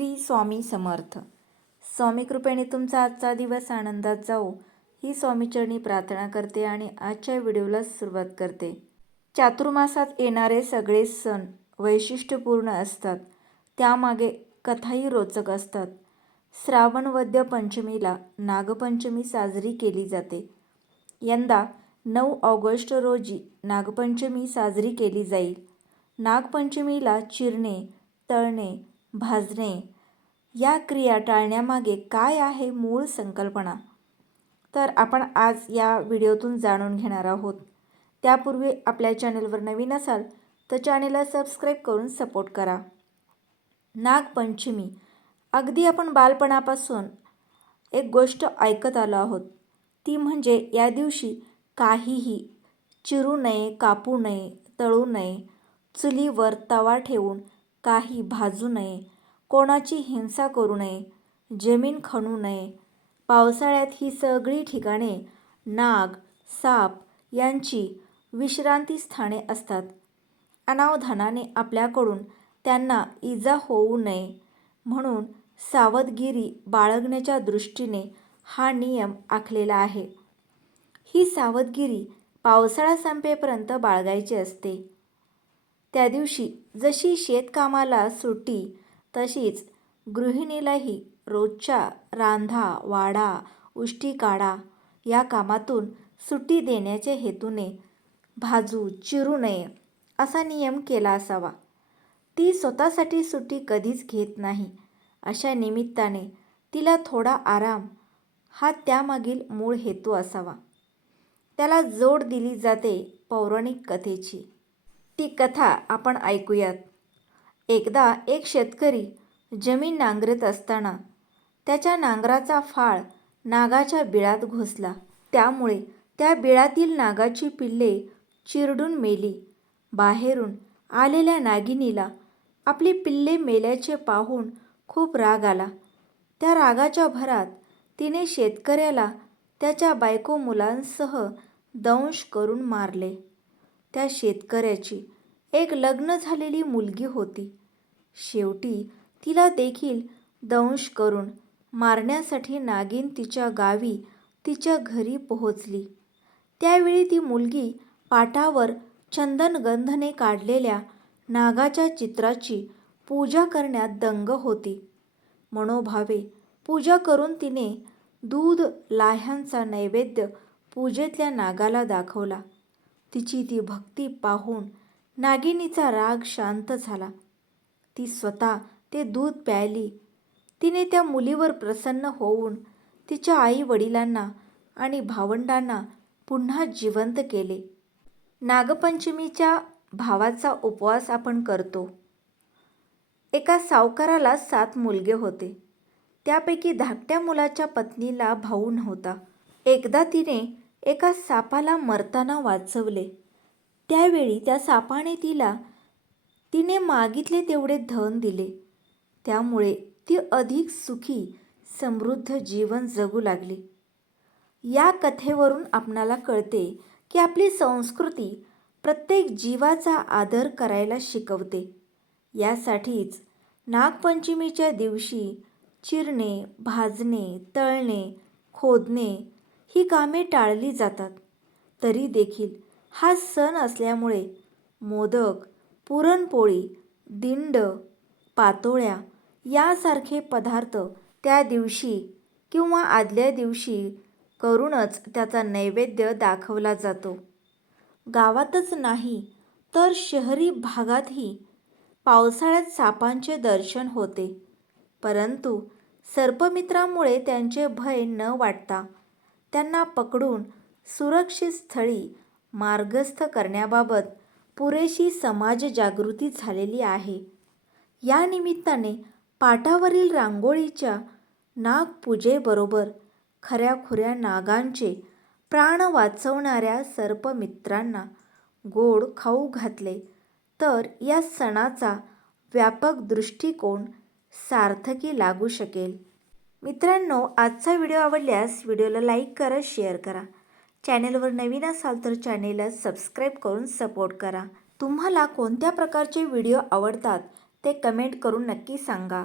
श्री स्वामी समर्थ. स्वामी कृपेने तुमचा आजचा दिवस आनंदात जाओ ही स्वामीचरणी प्रार्थना करते आणि आजच्या व्हिडिओला सुरुवात करते. चातुर्मासात येणारे सगळे सण वैशिष्ट्यपूर्ण असतात. त्यामागे कथाही रोचक असतात. श्रावण वद्य पंचमीला नागपंचमी साजरी केली जाते. यंदा नऊ ऑगस्ट रोजी नागपंचमी साजरी केली जाईल. नागपंचमीला चिरणे तळणे भाजणे. या क्रिया टाळण्यामागे काय आहे मूळ संकल्पना? तर आपण आज या व्हिडिओतून जाणून घेणार आहोत. त्यापूर्वी आपल्या चॅनलवर नवीन असाल तर चॅनेलला सबस्क्राईब करून सपोर्ट करा. नागपंचमी. अगदी आपण बालपणापासून एक गोष्ट ऐकत आलो आहोत. ती म्हणजे या दिवशी काहीही चिरू नये कापू नये तळू नये चुलीवर तवा ठेवून काही भाजू नये. कोणाची हिंसा करू नये. जमीन खणू नये. पावसाळ्यात ही सगळी ठिकाणे नाग साप यांची विश्रांतीस्थाने असतात. अनावधानाने आपल्याकडून त्यांना इजा होऊ नये. म्हणून सावधगिरी बाळगण्याच्या दृष्टीने हा नियम आखलेला आहे. ही सावधगिरी पावसाळा संपेपर्यंत बाळगायची असते. त्या दिवशी जशी शेतकामाला सुट्टी तशीच गृहिणीलाही रोजच्या रांधा वाडा उष्टी काढा या कामातून सुट्टी देण्याच्या हेतूने भाजू चिरू नये असा नियम केला असावा. ती स्वतःसाठी सुट्टी कधीच घेत नाही. अशा निमित्ताने तिला थोडा आराम हा त्यामागील मूळ हेतू असावा. त्याला जोड दिली जाते पौराणिक कथेची. ती कथा आपण ऐकूयात. एकदा एक शेतकरी जमीन नांगरत असताना त्याच्या नांगराचा फाळ नागाच्या बिळात घुसला. त्यामुळे त्या बिळातील नागाची पिल्ले चिरडून मेली. बाहेरून आलेल्या नागिनीला आपली पिल्ले मेल्याचे पाहून खूप राग आला. त्या रागाच्या भरात तिने शेतकऱ्याला त्याच्या बायको मुलांसह दंश करून मारले. त्या शेतकऱ्याची एक लग्न झालेली मुलगी होती. शेवटी तिला देखील दंश करून मारण्यासाठी नागिन तिच्या गावी तिच्या घरी पोहोचली. त्यावेळी ती मुलगी पाटावर चंदनगंधने काढलेल्या नागाच्या चित्राची पूजा करण्यात दंग होती. मनोभावे पूजा करून तिने दूध लाह्यांचा नैवेद्य पूजेतल्या नागाला दाखवला. तिची ती भक्ती पाहून नागिनीचा राग शांत झाला. ती स्वतः ते दूध प्यायली. तिने त्या मुलीवर प्रसन्न होऊन तिच्या आई वडिलांना आणि भावंडांना पुन्हा जिवंत केले. नागपंचमीच्या भावाचा उपवास आपण करतो. एका सावकाराला सात मुलगे होते. त्यापैकी धाकट्या मुलाच्या पत्नीला भाऊ नव्हता. एकदा तिने एका सापाला मरताना वाचवले. त्यावेळी त्या सापाने तिला तिने मागितले तेवढे धन दिले. त्यामुळे ती अधिक सुखी समृद्ध जीवन जगू लागली. या कथेवरून आपणाला कळते की आपली संस्कृती प्रत्येक जीवाचा आदर करायला शिकवते. यासाठीच नागपंचमीच्या दिवशी चिरणे भाजणे तळणे खोदणे ही कामे टाळली जातात. तरी देखील हा सण असल्यामुळे मोदक पुरणपोळी दिंड पातोळ्या यासारखे पदार्थ त्या दिवशी किंवा आदल्या दिवशी करूनच त्याचा नैवेद्य दाखवला जातो. गावातच नाही तर शहरी भागातही पावसाळ्यात सापांचे दर्शन होते. परंतु सर्पमित्रामुळे त्यांचे भय न वाटता त्यांना पकडून सुरक्षित स्थळी मार्गस्थ करण्याबाबत पुरेशी समाजजागृती झालेली आहे. या निमित्ताने पाटावरील रांगोळीच्या नागपूजेबरोबर खऱ्याखुऱ्या नागांचे प्राण वाचवणाऱ्या सर्पमित्रांना गोड खाऊ घातले. तर या सणाचा व्यापक दृष्टिकोन सार्थकी लागू शकेल. मित्रांनो आजचा व्हिडिओ आवडल्यास व्हिडिओला लाईक करा शेअर करा. चॅनेलवर नवीन असाल तर चॅनेलला सबस्क्राईब करून सपोर्ट करा. तुम्हाला कोणत्या प्रकारचे व्हिडिओ आवडतात ते कमेंट करून नक्की सांगा.